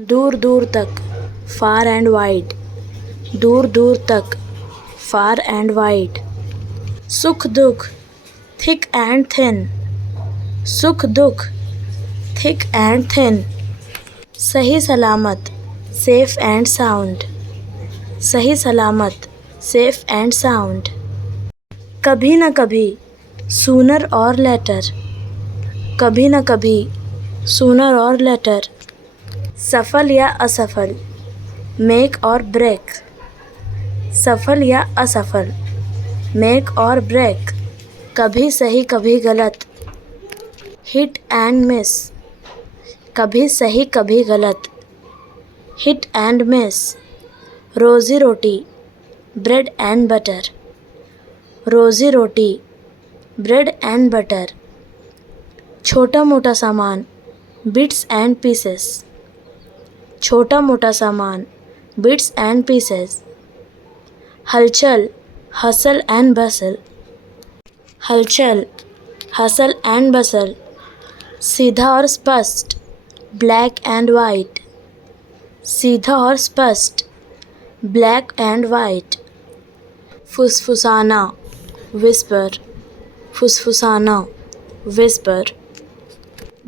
दूर दूर तक, far and wide, दूर दूर तक, far and wide. सुख दुख, thick and thin, सुख दुख, thick and thin. सही सलामत, safe and sound, सही सलामत, safe and sound. कभी न कभी, sooner or later, कभी न कभी, sooner or later. सफल या असफल, make or break, सफल या असफल, make or break. कभी सही कभी गलत, hit and miss, कभी सही कभी गलत, hit and miss. रोजी रोटी, bread and butter, रोजी रोटी, bread and butter. छोटा मोटा सामान, bits and pieces, छोटा मोटा सामान, bits and pieces. हलचल, hustle and bustle, हलचल, hustle and bustle. सीधा और स्पष्ट, black and white, सीधा और स्पष्ट, black and white. फुसफुसाना, whisper, फुसफुसाना, whisper.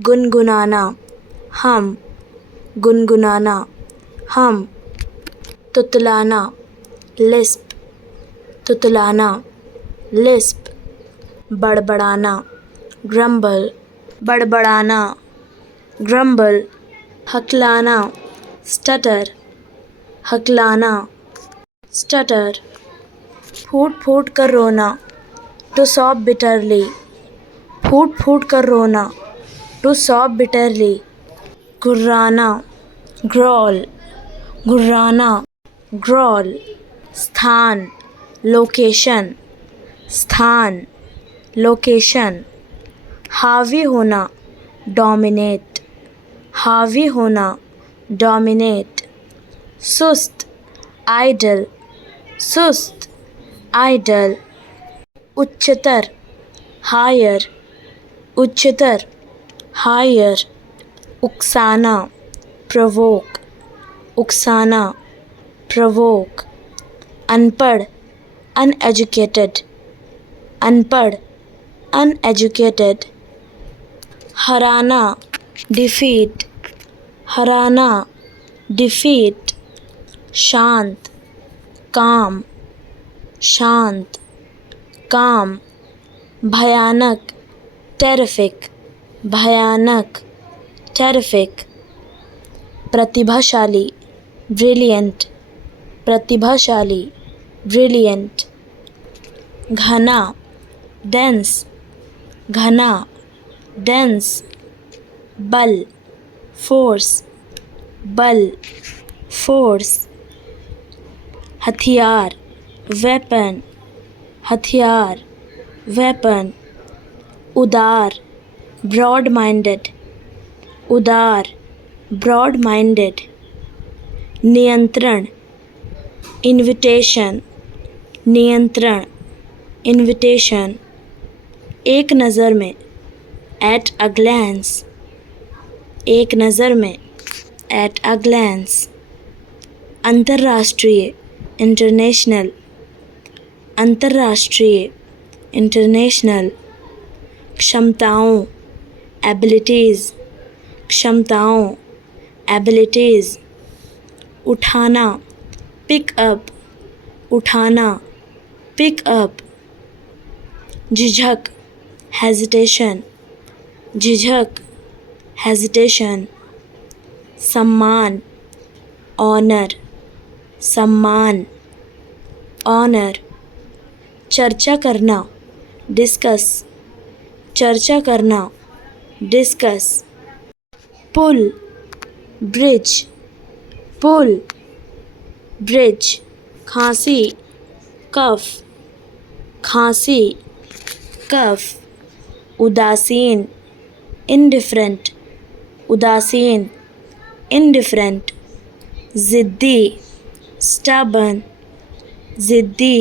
गुनगुनाना, hum, गुनगुनाना, hum. तुतलाना, lisp, तुतलाना, lisp. बड़बड़ाना, grumble, बड़बड़ाना, grumble. हकलाना, stutter, हकलाना, stutter. फूट फूट कर रोना, to sob bitterly, फूट फूट कर रोना, to sob bitterly. गुर्राना, growl, गुर्राना, growl. स्थान, location, स्थान, location. हावी होना, dominate, हावी होना, dominate. सुस्त, idle, सुस्त, idle. उच्चतर, higher, उच्चतर, higher. उकसाना, provoke, उकसाना, provoke. अनपढ़, uneducated, अनपढ़, uneducated. हराना, defeat, हराना, defeat. शांत, calm, शांत, calm. भयानक, terrific, भयानक, terrific. प्रतिभाशाली, brilliant, प्रतिभाशाली, brilliant. घना, dense, घना, dense. बल, force, बल, force. हथियार, weapon, हथियार, weapon. उदार, broad-minded, उदार, broad-minded. नियंत्रण, invitation, नियंत्रण, invitation. एक नज़र में, at a glance, एक नज़र में, at a glance. अंतर्राष्ट्रीय, international, अंतर्राष्ट्रीय, international. क्षमताओं, abilities, क्षमताओं, abilities. उठाना, pick up, उठाना, pick up. झिझक, hesitation, झिझक, hesitation. सम्मान, honor, सम्मान, honor. चर्चा करना, discuss, चर्चा करना, discuss. पुल, bridge, पुल, bridge. खांसी, cough, खांसी, cough. उदासीन, indifferent, उदासीन, indifferent. ज़िद्दी, stubborn, ज़िद्दी,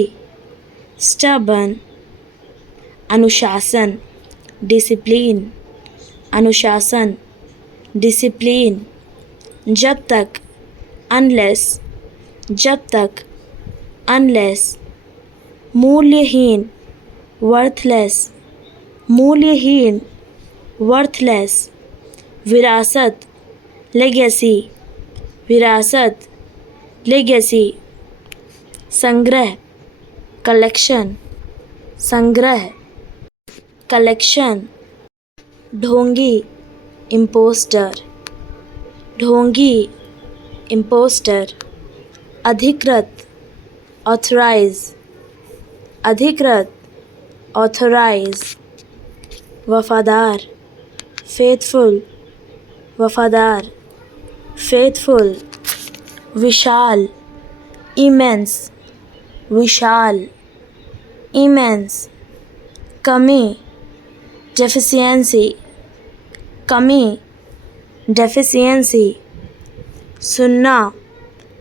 stubborn. अनुशासन, discipline, अनुशासन, discipline. जब तक, अनलेस, जब तक, अनलेस, मूल्यहीन, वर्थलेस, मूल्यहीन, वर्थलेस, विरासत, लेगेसी, विरासत, लेगेसी, संग्रह, कलेक्शन, संग्रह, कलेक्शन, ढोंगी, इम्पोस्टर, ढोंगी, इम्पोस्टर, अधिकृत, ऑथराइज, अधिकृत, ऑथराइज, वफादार, फेथफुल, वफादार, फेथफुल, विशाल, इमेंस, विशाल, इमेंस, कमी, डेफिशिएंसी, कमी, डेफिशिएंसी, सुनना,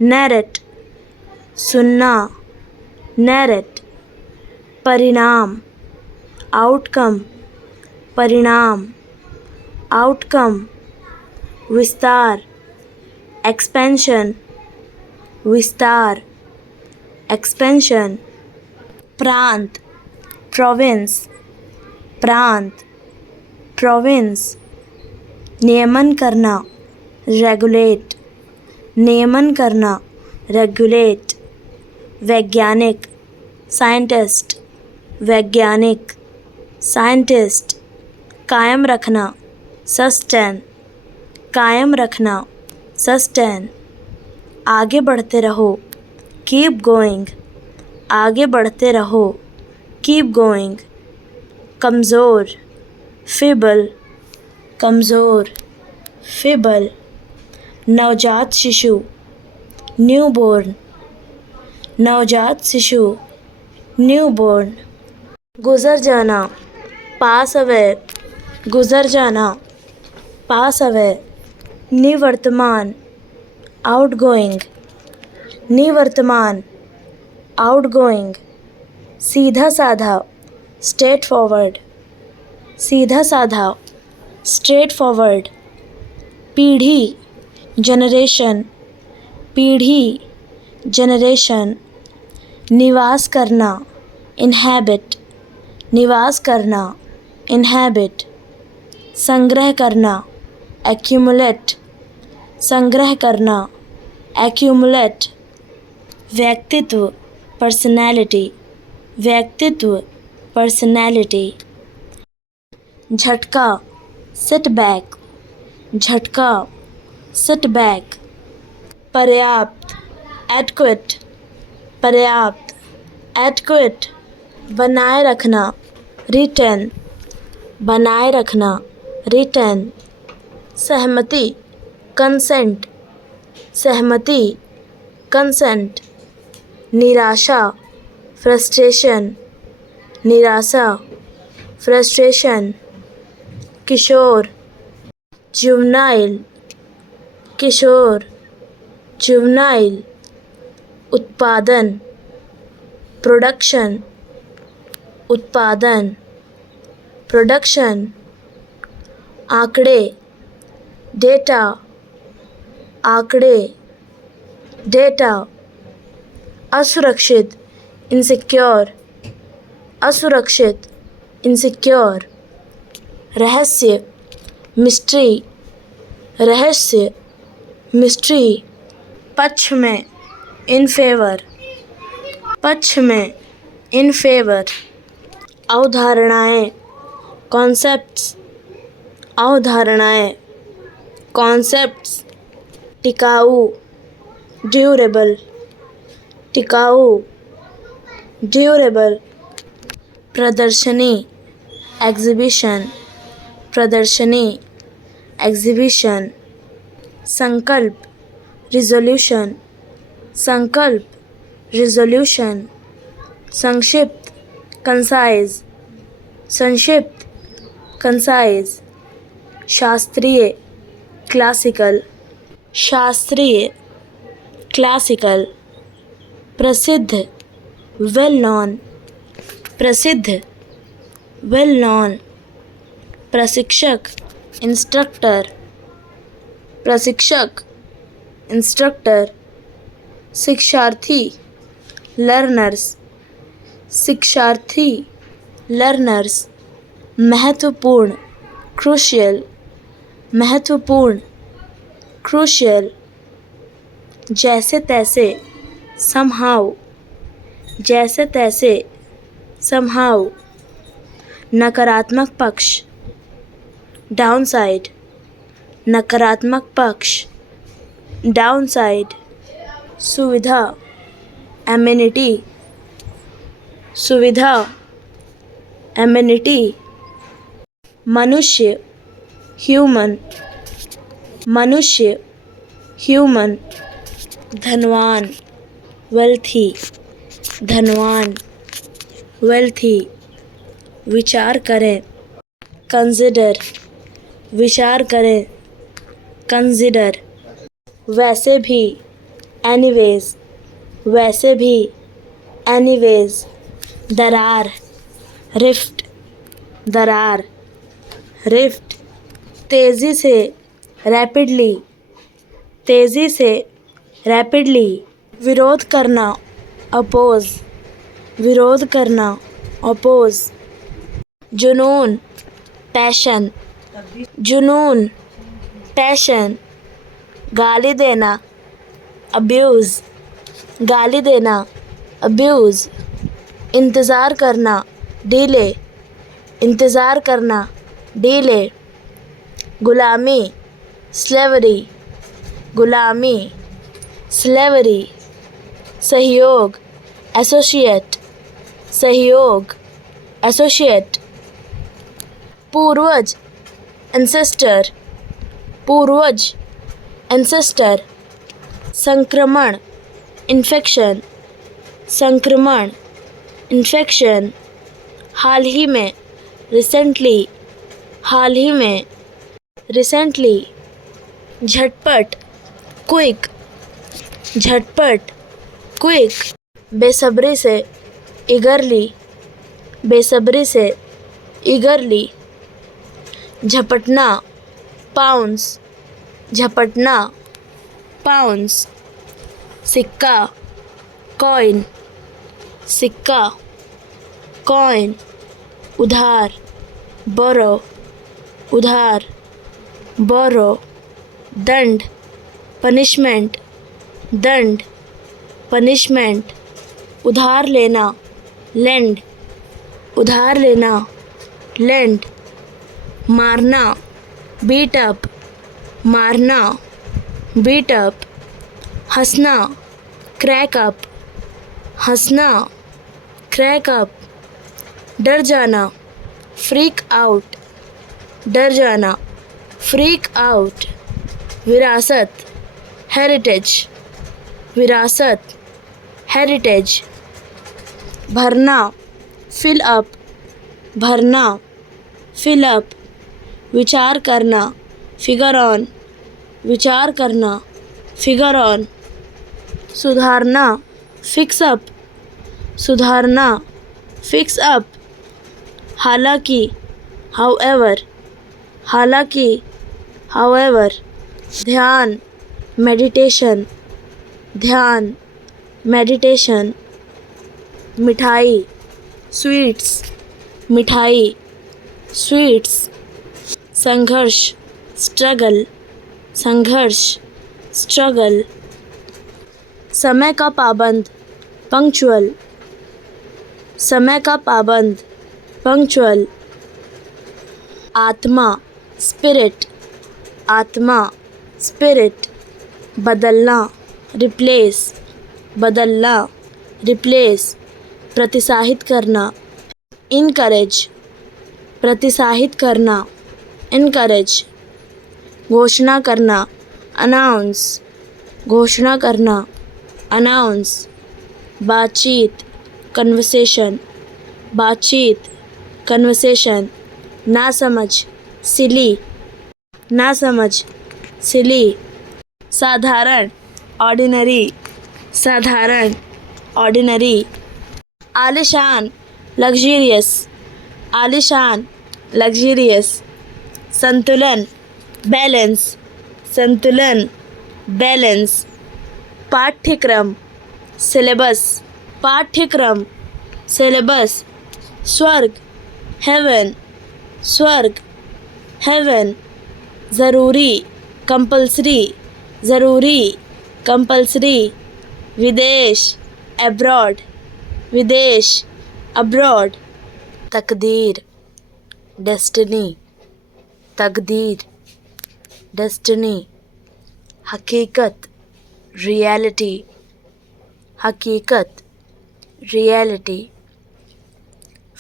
नैरेट, सुनना, नैरेट, परिणाम, आउटकम, परिणाम, आउटकम, विस्तार, एक्सपेंशन, विस्तार, एक्सपेंशन, प्रांत, प्रोविंस, प्रांत, प्रोविंस, नियमन करना, रेगुलेट, नियमन करना, रेगुलेट, वैज्ञानिक, साइंटिस्ट, वैज्ञानिक, साइंटिस्ट, कायम रखना, सस्टेन, कायम रखना, सस्टेन, आगे बढ़ते रहो, कीप गोइंग, आगे बढ़ते रहो, कीप गोइंग, कमज़ोर, फिबल, कमज़ोर, फिबल, नवजात शिशु, न्यूबॉर्न, नवजात शिशु, न्यूबॉर्न, गुज़र जाना, पास अवे, गुज़र जाना, पास अवे, निवर्तमान, आउटगोइंग, निवर्तमान, आउटगोइंग, सीधा साधा, स्ट्रेट फॉरवर्ड, सीधा साधा, स्ट्रेट फॉरवर्ड, पीढ़ी, जनरेशन, पीढ़ी, जनरेशन, निवास करना, इनहैबिट, निवास करना, इनहैबिट, संग्रह करना, एक्यूमुलेट, संग्रह करना, एक्यूमुलेट, व्यक्तित्व, पर्सनैलिटी, व्यक्तित्व, पर्सनैलिटी, झटका, सेटबैक, झटका, सेटबैक, पर्याप्त, एडक्वेट, पर्याप्त, एडक्वेट, बनाए रखना, रिटेन, बनाए रखना, रिटेन, सहमति, कंसेंट, सहमति, कंसेंट, निराशा, फ्रस्ट्रेशन, निराशा, फ्रस्ट्रेशन, किशोर, जुवनाइल, किशोर, जुवनाइल, उत्पादन, प्रोडक्शन, उत्पादन, प्रोडक्शन, आंकड़े, डेटा, आंकड़े, डेटा, असुरक्षित, इनसिक्योर, असुरक्षित, इनसिक्योर, रहस्य, मिस्ट्री, रहस्य, मिस्ट्री, पक्ष में, इन फेवर, पक्ष में, इन फेवर, अवधारणाएं, कॉन्सेप्ट्स, अवधारणाएं, कॉन्सेप्ट्स, टिकाऊ, ड्यूरेबल, टिकाऊ, ड्यूरेबल, प्रदर्शनी, एग्जीबिशन, प्रदर्शनी, एग्जीबिशन, संकल्प, रिजोल्यूशन, संकल्प, रिजोल्यूशन, संक्षिप्त, कंसाइज, संक्षिप्त, कंसाइज, शास्त्रीय, क्लासिकल, शास्त्रीय, क्लासिकल, प्रसिद्ध, वेल नॉन, प्रसिद्ध, वेल नॉन, प्रशिक्षक, इंस्ट्रक्टर, प्रशिक्षक, इंस्ट्रक्टर, शिक्षार्थी, लर्नर्स, शिक्षार्थी, लर्नर्स, महत्वपूर्ण, क्रूशियल, महत्वपूर्ण, क्रूशियल, जैसे तैसे, समहाउ, जैसे तैसे, समहाउ, नकारात्मक पक्ष, डाउनसाइड, नकारात्मक पक्ष, डाउनसाइड, सुविधा, एमिनिटी, सुविधा, एमिनिटी, मनुष्य, ह्यूमन, मनुष्य, ह्यूमन, धनवान, वेल्थी, धनवान, वेल्थी, विचार करें, कंसिडर, विचार करें, कंसिडर, वैसे भी, एनीवेज, वैसे भी, एनीवेज, दरार, रिफ्ट, दरार, रिफ्ट, तेज़ी से, रैपिडली, तेज़ी से, रैपिडली, विरोध करना, अपोज, विरोध करना, अपोज, जुनून, पैशन, जुनून, पैशन, गाली देना, अब्यूज़, गाली देना, अब्यूज़, इंतज़ार करना, डीले, इंतज़ार करना, डीले, गुलामी, स्लेवरी, गुलामी, स्लेवरी, सहयोग, एसोसिएट, सहयोग, एसोसिएट, पूर्वज, एंसेस्टर, पूर्वज, एंसेस्टर, संक्रमण, इन्फेक्शन, संक्रमण, इन्फेक्शन, हाल ही में, रिसेंटली, हाल ही में, रिसेंटली, झटपट, क्विक, झटपट, क्विक, बेसब्री से, ईगरली, बेसब्री से, ईगरली, झपटना, पाउंस, झपटना, पाउंस, सिक्का, कॉइन, सिक्का, कॉइन, उधार, बोरो, उधार, बोरो, दंड, पनिशमेंट, दंड, पनिशमेंट, उधार लेना, लेंड, उधार लेना, लेंड, मारना, बीट अप, मारना, बीट अप, हंसना, क्रैक अप, हंसना, क्रैक अप, डर जाना, फ्रीक आउट, डर जाना, फ्रीक आउट, विरासत, हेरिटेज, विरासत, हेरिटेज, भरना, फिल अप, भरना, फिल अप, विचार करना, फिगर ऑन, विचार करना, फिगर ऑन, सुधारना, फिक्स अप, सुधारना, फिक्स अप, हालांकि, हाउएवर, हालांकि, हाउएवर, ध्यान, मेडिटेशन, ध्यान, मेडिटेशन, मिठाई, स्वीट्स, मिठाई, स्वीट्स, संघर्ष, स्ट्रगल, संघर्ष, स्ट्रगल, समय का पाबंद, पंक्चुअल, समय का पाबंद, पंक्चुअल, आत्मा, स्पिरिट, आत्मा, स्पिरिट, बदलना, रिप्लेस, बदलना, रिप्लेस, प्रोत्साहित करना, इनकरेज, प्रोत्साहित करना, इनकरेज, घोषणा करना, अनाउंस, घोषणा करना, अनाउंस, बातचीत, कन्वर्सेशन, बातचीत, कन्वर्सेशन, नासमझ, सिली, नासमझ, सिली, साधारण, ऑर्डिनरी, साधारण, ऑर्डिनरी, आलिशान, लग्जरियस, आलिशान, लग्जरियस, संतुलन, बैलेंस, संतुलन, बैलेंस, पाठ्यक्रम, सिलेबस, पाठ्यक्रम, सिलेबस, स्वर्ग, हेवन, स्वर्ग, हेवन, ज़रूरी, कंपल्सरी, ज़रूरी, कंपल्सरी, विदेश, अब्रॉड, विदेश, अब्रॉड, तकदीर, डेस्टिनी, तकदीर, डेस्टिनी, हकीकत, रियलिटी, हकीकत, रियलिटी,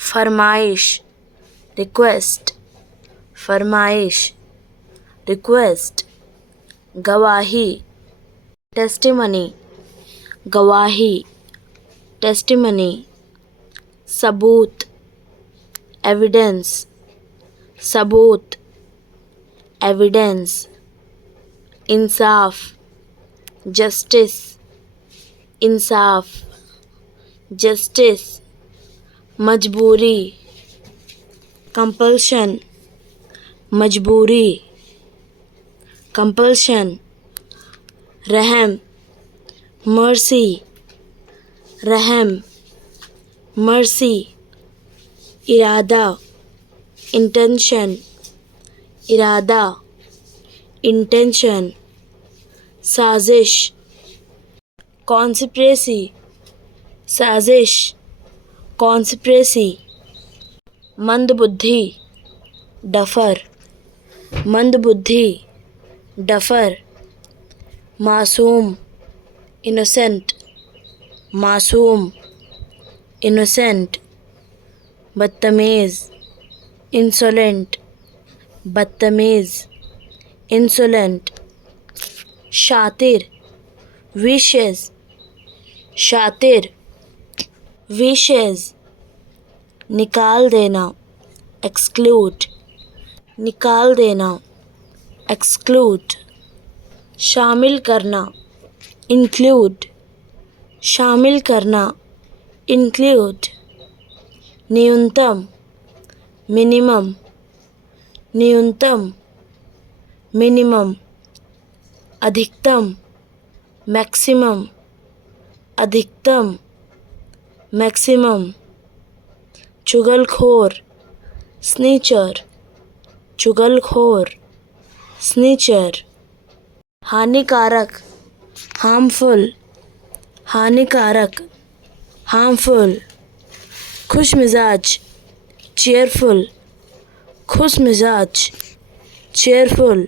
फरमाइश, रिक्वेस्ट, फरमाइश, रिक्वेस्ट, गवाही, टेस्टिमनी, गवाही, टेस्टिमनी, सबूत, एविडेंस, सबूत, एविडेंस, इंसाफ, जस्टिस, इंसाफ, जस्टिस, मजबूरी, कंपल्शन, मजबूरी, कंपल्शन, रहम, मर्सी, रहम, मर्सी, इरादा, इंटेंशन, इरादा, इंटेंशन, साजिश, कॉन्स्पिरेसी, साजिश, कॉन्स्पिरेसी, मंदबुद्धि, डफर, मंदबुद्धि, डफर, मासूम, इनोसेंट, मासूम, इनोसेंट, बदतमीज़, इंसोलेंट, बदतमीज़, इंसोलेंट, शातिर, विशेस, शातिर, विशेस, निकाल देना, एक्सक्लूड, निकाल देना, एक्सक्लूड, शामिल करना, इंक्लूड, शामिल करना, इंक्लूड, न्यूनतम, मिनिमम, न्यूनतम, मिनिमम, अधिकतम, मैक्सिमम, अधिकतम, मैक्सिमम, चुगलखोर, स्नीचर, चुगलखोर, स्नीचर, हानिकारक, हार्मफुल, हानिकारक, हार्मफुल, खुशमिजाज, चेयरफुल, खुशमिजाज, चेयरफुल,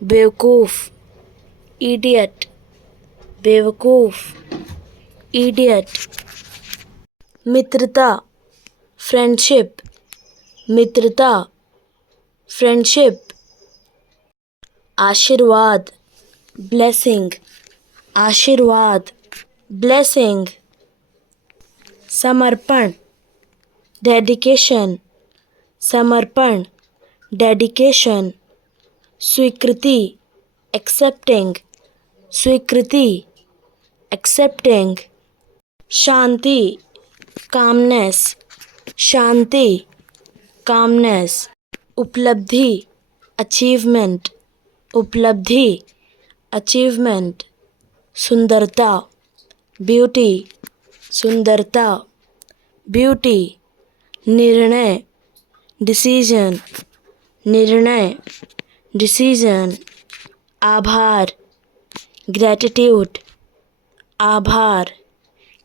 बेवकूफ़, इडियट, बेवकूफ़, इडियट, मित्रता, फ्रेंडशिप, मित्रता, फ्रेंडशिप, आशीर्वाद, ब्लेसिंग, आशीर्वाद, ब्लेसिंग, समर्पण, डेडिकेशन, समर्पण, डेडिकेशन, स्वीकृति, एक्सेप्टिंग, स्वीकृति, एक्सेप्टिंग, शांति, कामनेस, शांति, कामनेस, उपलब्धि, अचीवमेंट, उपलब्धि, अचीवमेंट, सुंदरता, ब्यूटी, सुंदरता, ब्यूटी, निर्णय, डिसीजन, निर्णय, डिसीजन, आभार, ग्रैटिट्यूड, आभार,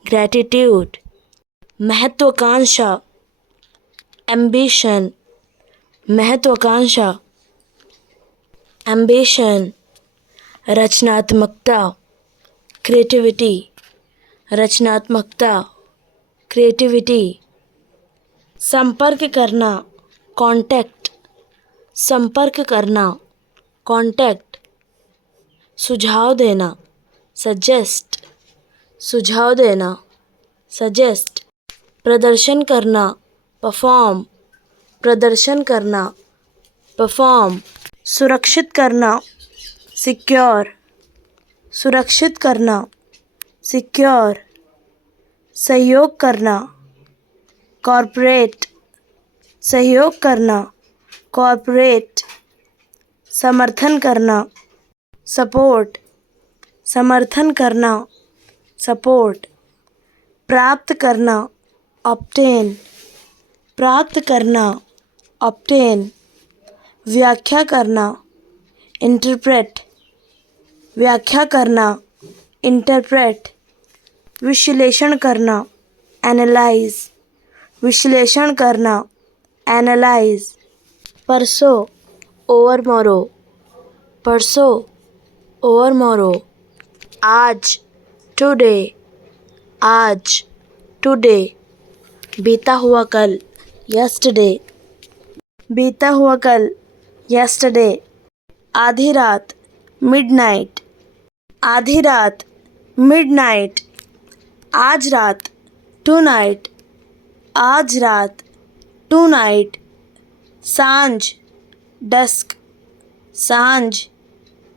ग्रैटिट्यूड, महत्वाकांक्षा, एम्बिशन, महत्वाकांक्षा, एम्बिशन, रचनात्मकता, क्रिएटिविटी, रचनात्मकता, क्रिएटिविटी, संपर्क करना, कांटेक्ट, संपर्क करना, कांटेक्ट, सुझाव देना, सजेस्ट, सुझाव देना, सजेस्ट, प्रदर्शन करना, परफॉर्म, प्रदर्शन करना, परफॉर्म, सुरक्षित करना, सिक्योर, सुरक्षित करना, सिक्योर, सहयोग करना, कॉर्पोरेट, सहयोग करना, कॉर्पोरेट, समर्थन करना, सपोर्ट, समर्थन करना, सपोर्ट। प्राप्त करना, ऑब्टेन, प्राप्त करना, ऑब्टेन। व्याख्या करना, इंटरप्रेट, व्याख्या करना, इंटरप्रेट। विश्लेषण करना, एनालाइज, विश्लेषण करना, एनालाइज। परसों, ओवरमॉरो, परसों, ओवरमॉरो। आज, टुडे, आज, टुडे। बीता हुआ कल, यस्टरडे, बीता हुआ कल, यस्टरडे। आधी रात, मिडनाइट, आधी रात, मिडनाइट। आज रात, टुनाइट, आज रात, टुनाइट। सांझ, डस्क, सांझ,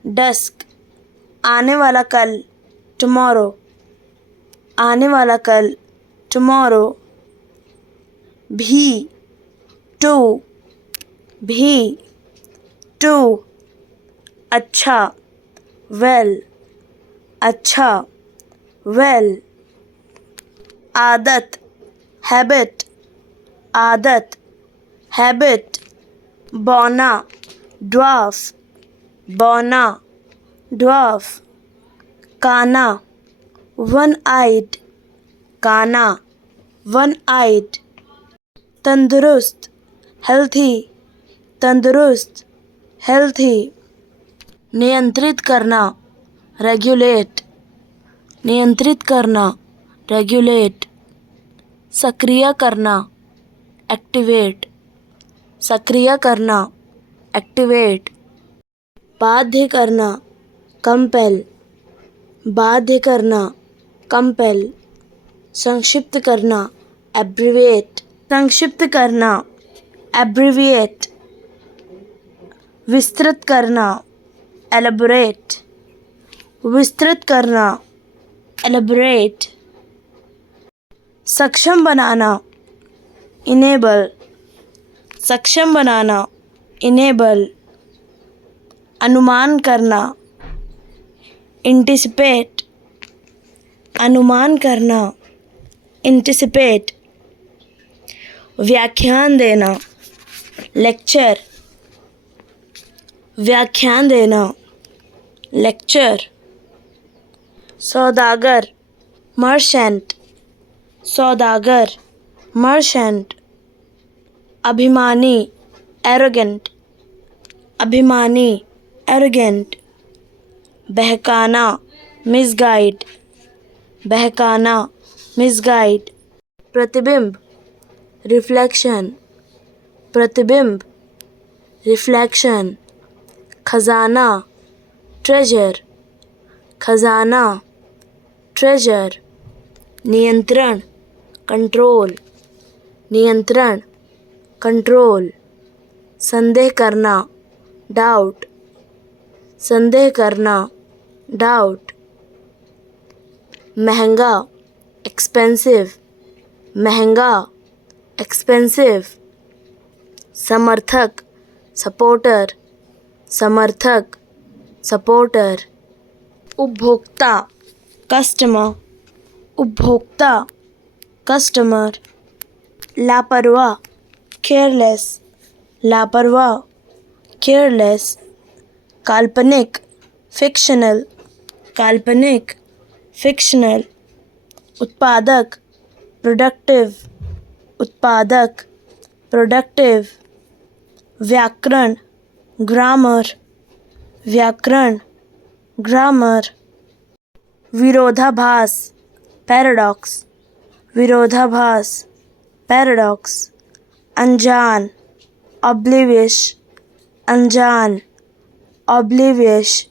डस्क। आने वाला कल, टुमारो, आने वाला कल, टुमारो। भी, टू, भी, टू। अच्छा, वेल, अच्छा, वेल। आदत, हैबिट, आदत, हैबिट। बौना, ड्वार्फ, बौना, ड्वार्फ। काना, वन आइड, काना, वन आइड। तंदुरुस्त, हेल्थी, तंदुरुस्त, हेल्थी। नियंत्रित करना, रेगुलेट, नियंत्रित करना, रेगुलेट। सक्रिय करना, एक्टिवेट, सक्रिय करना, एक्टिवेट। बाध्य करना, कंपेल, बाध्य करना, कंपेल। संक्षिप्त करना, एब्रिविएट, संक्षिप्त करना, एब्रिविएट। विस्तृत करना, एलेबोरेट, विस्तृत करना, एलेबोरेट। सक्षम बनाना, इनेबल, सक्षम बनाना, इनेबल। अनुमान करना, एंटिसिपेट, अनुमान करना, एंटिसिपेट। व्याख्यान देना, लेक्चर, व्याख्यान देना, लेक्चर। सौदागर, मर्चेंट, सौदागर, मर्चेंट। अभिमानी, एरोगेंट, अभिमानी, एरोगेंट। बहकाना, मिसगाइड, बहकाना, मिसगाइड। प्रतिबिंब, रिफ्लेक्शन, प्रतिबिंब, रिफ्लेक्शन। खजाना, ट्रेजर, खजाना, ट्रेजर। नियंत्रण, कंट्रोल, नियंत्रण, कंट्रोल। संदेह करना, डाउट, संदेह करना, डाउट। महंगा, एक्सपेंसिव, महंगा, एक्सपेंसिव। समर्थक, सपोर्टर, समर्थक, सपोर्टर। उपभोक्ता, कस्टमर, उपभोक्ता, कस्टमर। लापरवाह, केयरलेस, लापरवाह, केयरलेस। काल्पनिक, फिक्शनल, काल्पनिक, फिक्शनल। उत्पादक, प्रोडक्टिव, उत्पादक, प्रोडक्टिव। व्याकरण, ग्रामर, व्याकरण, ग्रामर। विरोधाभास, पैराडॉक्स, विरोधाभास, पैराडॉक्स। अनजान, ऑब्लिवियस, अनजान, ऑब्लिवियस।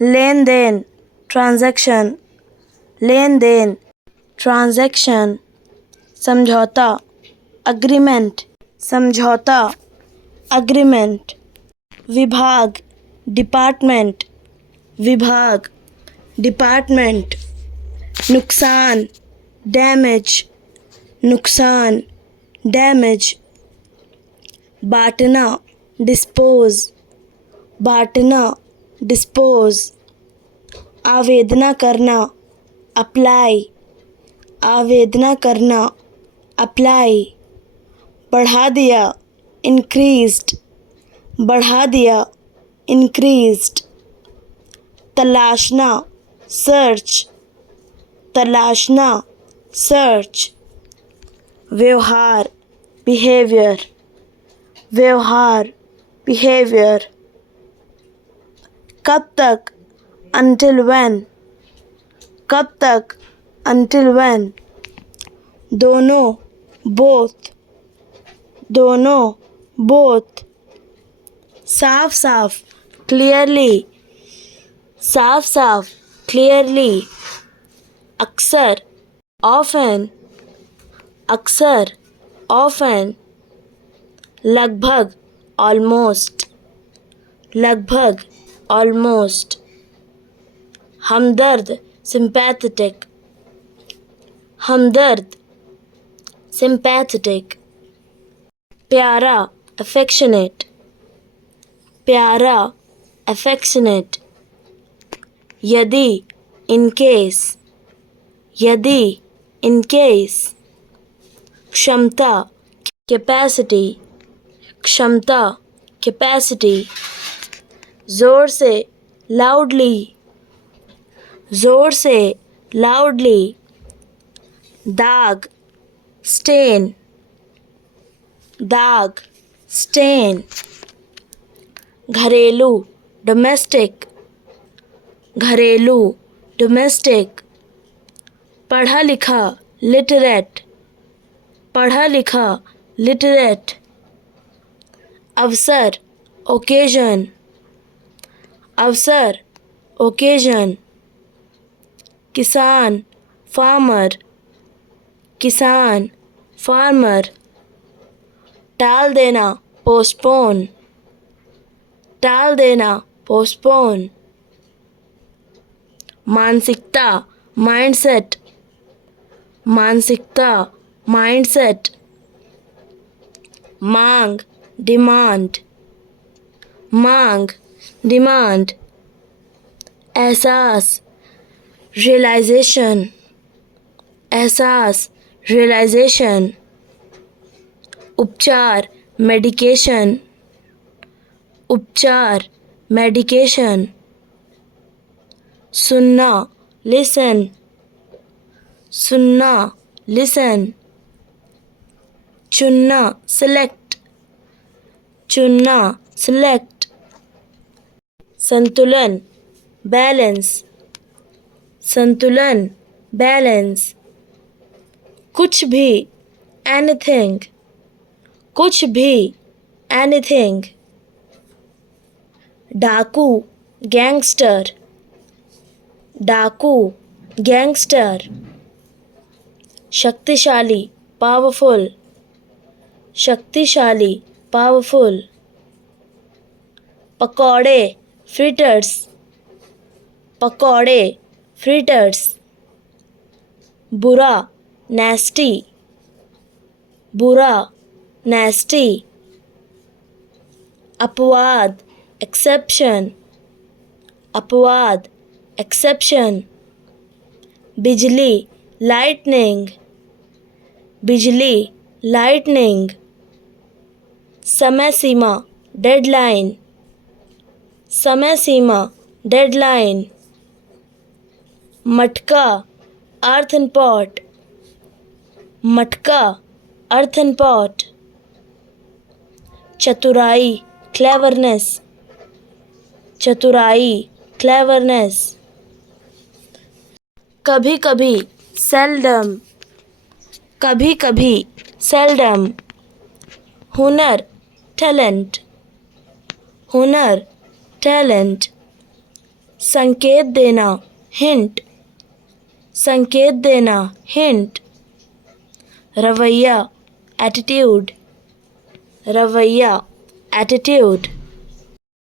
लेन देन, ट्रांजैक्शन, लेन देन, ट्रांजैक्शन। समझौता, अग्रीमेंट, समझौता, अग्रीमेंट। विभाग, डिपार्टमेंट, विभाग, डिपार्टमेंट। नुकसान, डैमेज, नुकसान, डैमेज। बांटना, डिस्पोज, बांटना, डिस्पोज, आवेदना करना, अप्लाई, आवेदना करना, अप्लाई, बढ़ा दिया, इंक्रीज्ड, बढ़ा दिया, इंक्रीज्ड, तलाशना, सर्च, तलाशना, सर्च, व्यवहार, बिहेवियर, व्यवहार, बिहेवियर, कब तक, until when, कब तक, until when, दोनों, both, दोनों, both, साफ साफ, clearly, साफ साफ, clearly, अक्सर, often, अक्सर, often, लगभग, almost, लगभग, almost, हमदर्द, sympathetic, हमदर्द, sympathetic, प्यारा, affectionate, प्यारा, affectionate, यदि, in case, यदि, in case, क्षमता, capacity, क्षमता, capacity, जोर से, loudly, जोर से, loudly, दाग, stain, दाग, stain, घरेलू, domestic, घरेलू, domestic, पढ़ा लिखा, literate, पढ़ा लिखा, literate, अवसर, occasion, अवसर, occasion, किसान, farmer, किसान, farmer, टाल देना, postpone, टाल देना, postpone, मानसिकता, mindset, मानसिकता, mindset, मांग, demand, मांग, demand, एहसास, realization, एहसास, realization, उपचार, medication, उपचार, medication, सुनना, listen, सुनना, listen, चुनना, select, चुनना, select, संतुलन, balance, संतुलन, balance, कुछ भी, anything, कुछ भी, anything, डाकू, gangster, डाकू, gangster, शक्तिशाली, powerful, शक्तिशाली, powerful, पकौड़े, fritters, पकौड़े, fritters, बुरा, nasty, बुरा, nasty, अपवाद, exception, अपवाद, exception, बिजली, lightning, बिजली, lightning, समय सीमा, deadline, समय सीमा, deadline, मटका, earthen pot, मटका, earthen pot, चतुराई, cleverness, चतुराई, cleverness, कभी कभी, seldom, कभी कभी, seldom, हुनर, talent, हुनर, talent, संकेत देना, hint, संकेत देना, hint, रवैया, attitude, रवैया, attitude,